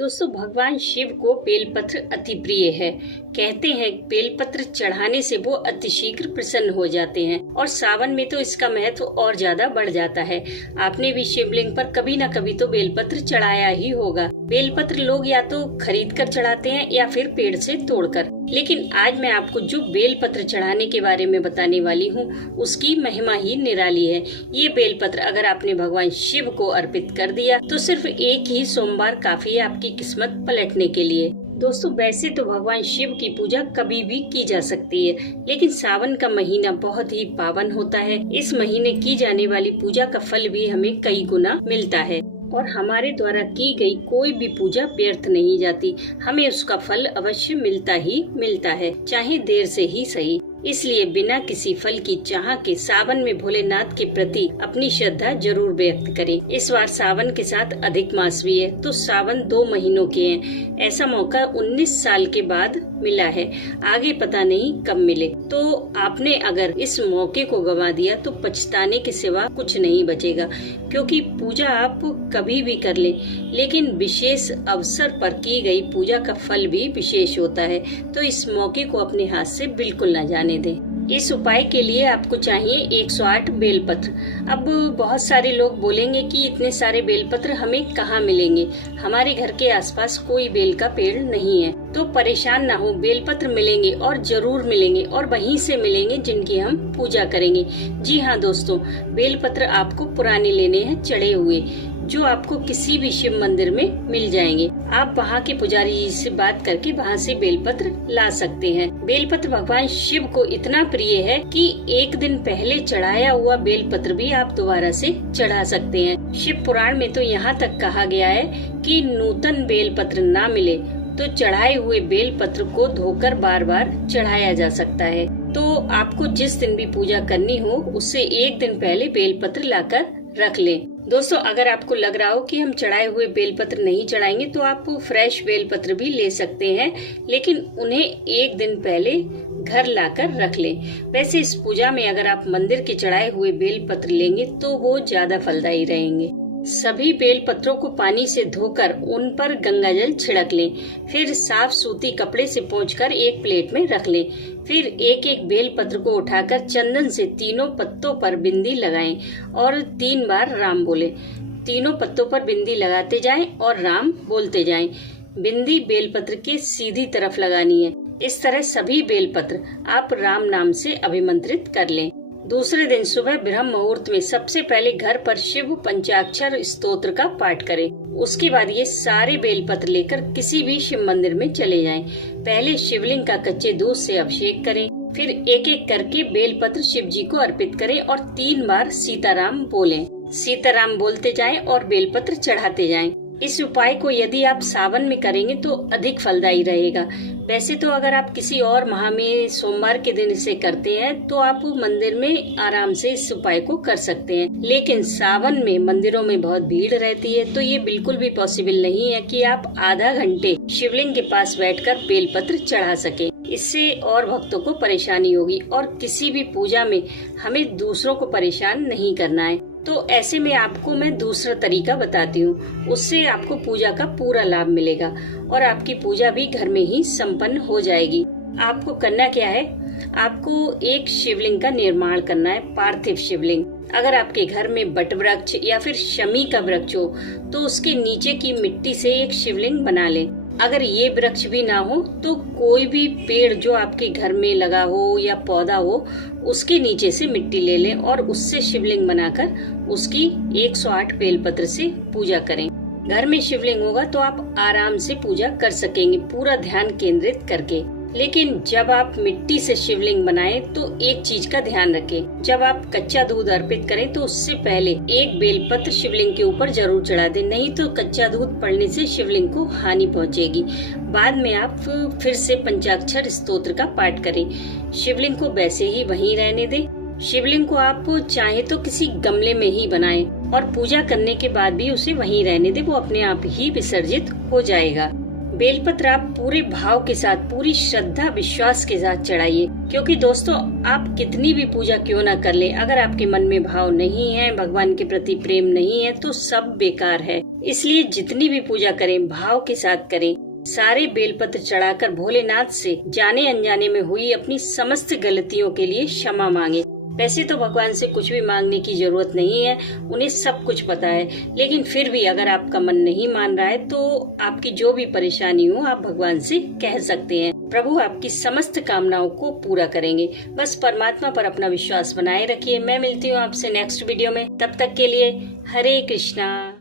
दोस्तों, भगवान शिव को बेलपत्र अति प्रिय है। कहते हैं बेलपत्र चढ़ाने से वो अतिशीघ्र प्रसन्न हो जाते हैं और सावन में तो इसका महत्व और ज्यादा बढ़ जाता है। आपने भी शिवलिंग पर कभी न कभी तो बेलपत्र चढ़ाया ही होगा। बेलपत्र लोग या तो खरीद कर चढ़ाते हैं या फिर पेड़ से तोड़कर। लेकिन आज मैं आपको जो बेलपत्र चढ़ाने के बारे में बताने वाली हूँ उसकी महिमा ही निराली है। ये बेलपत्र अगर आपने भगवान शिव को अर्पित कर दिया तो सिर्फ एक ही सोमवार काफी है आपकी किस्मत पलटने के लिए। दोस्तों, वैसे तो भगवान शिव की पूजा कभी भी की जा सकती है, लेकिन सावन का महीना बहुत ही पावन होता है। इस महीने की जाने वाली पूजा का फल भी हमें कई गुना मिलता है और हमारे द्वारा की गई कोई भी पूजा व्यर्थ नहीं जाती। हमें उसका फल अवश्य मिलता ही मिलता है, चाहे देर से ही सही। इसलिए बिना किसी फल की चाह के सावन में भोलेनाथ के प्रति अपनी श्रद्धा जरूर व्यक्त करें। इस बार सावन के साथ अधिक मास भी है, तो सावन 2 महीनों के हैं। ऐसा मौका 19 साल के बाद मिला है, आगे पता नहीं कब मिले। तो आपने अगर इस मौके को गंवा दिया तो पछताने के सिवा कुछ नहीं बचेगा, क्योंकि पूजा आप कभी भी कर लें, लेकिन विशेष अवसर पर की गई पूजा का फल भी विशेष होता है। तो इस मौके को अपने हाथ से बिल्कुल न जाने दें। इस उपाय के लिए आपको चाहिए 108 बेलपत्र। अब बहुत सारे लोग बोलेंगे कि इतने सारे बेलपत्र हमें कहाँ मिलेंगे, हमारे घर के आसपास कोई बेल का पेड़ नहीं है। तो परेशान ना हो, बेलपत्र मिलेंगे और जरूर मिलेंगे और वहीं से मिलेंगे जिनकी हम पूजा करेंगे। जी हाँ दोस्तों, बेलपत्र आपको पुराने लेने हैं, चढ़े हुए, जो आपको किसी भी शिव मंदिर में मिल जाएंगे। आप वहाँ के पुजारी जी से बात करके वहाँ से बेलपत्र ला सकते हैं। बेलपत्र भगवान शिव को इतना प्रिय है कि एक दिन पहले चढ़ाया हुआ बेलपत्र भी आप दोबारा से चढ़ा सकते हैं। शिव पुराण में तो यहाँ तक कहा गया है कि नूतन बेलपत्र ना मिले तो चढ़ाए हुए बेलपत्र को धोकर बार बार चढ़ाया जा सकता है। तो आपको जिस दिन भी पूजा करनी हो उससे एक दिन पहले बेलपत्र लाकर रख लें। दोस्तों, अगर आपको लग रहा हो कि हम चढ़ाए हुए बेलपत्र नहीं चढ़ाएंगे तो आप फ्रेश बेलपत्र भी ले सकते हैं, लेकिन उन्हें एक दिन पहले घर लाकर रख लें। वैसे इस पूजा में अगर आप मंदिर के चढ़ाए हुए बेलपत्र लेंगे तो वो ज्यादा फलदायी रहेंगे। सभी बेलपत्रों को पानी से धोकर उन पर गंगाजल छिड़क लें, फिर साफ सूती कपड़े से पोंछकर एक प्लेट में रख लें। फिर एक एक बेलपत्र को उठाकर चंदन से तीनों पत्तों पर बिंदी लगाएं और 3 बार राम बोलें। तीनों पत्तों पर बिंदी लगाते जाएं और राम बोलते जाएं। बिंदी बेलपत्र के सीधी तरफ लगानी है। इस तरह सभी बेलपत्र आप राम नाम से अभिमंत्रित कर लें। दूसरे दिन सुबह ब्रह्म मुहूर्त में सबसे पहले घर पर शिव पंचाक्षर स्तोत्र का पाठ करें। उसके बाद ये सारे बेलपत्र लेकर किसी भी शिव मंदिर में चले जाएं। पहले शिवलिंग का कच्चे दूध से अभिषेक करें, फिर एक एक करके बेलपत्र शिव जी को अर्पित करें और 3 बार सीताराम बोलें। सीताराम बोलते जाएं और बेलपत्र चढ़ाते जाएं। इस उपाय को यदि आप सावन में करेंगे तो अधिक फलदायी रहेगा। वैसे तो अगर आप किसी और माह में सोमवार के दिन इसे करते हैं तो आप मंदिर में आराम से इस उपाय को कर सकते हैं, लेकिन सावन में मंदिरों में बहुत भीड़ रहती है, तो ये बिल्कुल भी पॉसिबल नहीं है कि आप आधा घंटे शिवलिंग के पास बैठकर बेलपत्र चढ़ा सके। इससे और भक्तों को परेशानी होगी और किसी भी पूजा में हमें दूसरों को परेशान नहीं करना है। तो ऐसे में आपको मैं दूसरा तरीका बताती हूँ, उससे आपको पूजा का पूरा लाभ मिलेगा और आपकी पूजा भी घर में ही संपन्न हो जाएगी। आपको करना क्या है, आपको एक शिवलिंग का निर्माण करना है, पार्थिव शिवलिंग। अगर आपके घर में बट वृक्ष या फिर शमी का वृक्ष हो तो उसके नीचे की मिट्टी से एक शिवलिंग बना लें। अगर ये वृक्ष भी ना हो तो कोई भी पेड़ जो आपके घर में लगा हो या पौधा हो उसके नीचे से मिट्टी ले लें और उससे शिवलिंग बनाकर उसकी 108 बेलपत्र से पूजा करें। घर में शिवलिंग होगा तो आप आराम से पूजा कर सकेंगे पूरा ध्यान केंद्रित करके। लेकिन जब आप मिट्टी से शिवलिंग बनाएं तो एक चीज का ध्यान रखें, जब आप कच्चा दूध अर्पित करें तो उससे पहले एक बेलपत्र शिवलिंग के ऊपर जरूर चढ़ा दें, नहीं तो कच्चा दूध पड़ने से शिवलिंग को हानि पहुंचेगी। बाद में आप फिर से पंचाक्षर स्तोत्र का पाठ करें। शिवलिंग को वैसे ही वहीं रहने दें। शिवलिंग को आप चाहे तो किसी गमले में ही बनाएं और पूजा करने के बाद भी उसे वहीं रहने दें, वो अपने आप ही विसर्जित हो जाएगा। बेलपत्र आप पूरे भाव के साथ, पूरी श्रद्धा विश्वास के साथ चढ़ाइए, क्योंकि दोस्तों आप कितनी भी पूजा क्यों ना कर ले, अगर आपके मन में भाव नहीं है, भगवान के प्रति प्रेम नहीं है, तो सब बेकार है। इसलिए जितनी भी पूजा करें भाव के साथ करें। सारे बेलपत्र चढ़ाकर भोलेनाथ से जाने अनजाने में हुई अपनी समस्त गलतियों के लिए क्षमा मांगे। वैसे तो भगवान से कुछ भी मांगने की जरूरत नहीं है, उन्हें सब कुछ पता है, लेकिन फिर भी अगर आपका मन नहीं मान रहा है तो आपकी जो भी परेशानी हो आप भगवान से कह सकते हैं। प्रभु आपकी समस्त कामनाओं को पूरा करेंगे। बस परमात्मा पर अपना विश्वास बनाए रखिए। मैं मिलती हूँ आपसे नेक्स्ट वीडियो में, तब तक के लिए हरे कृष्णा।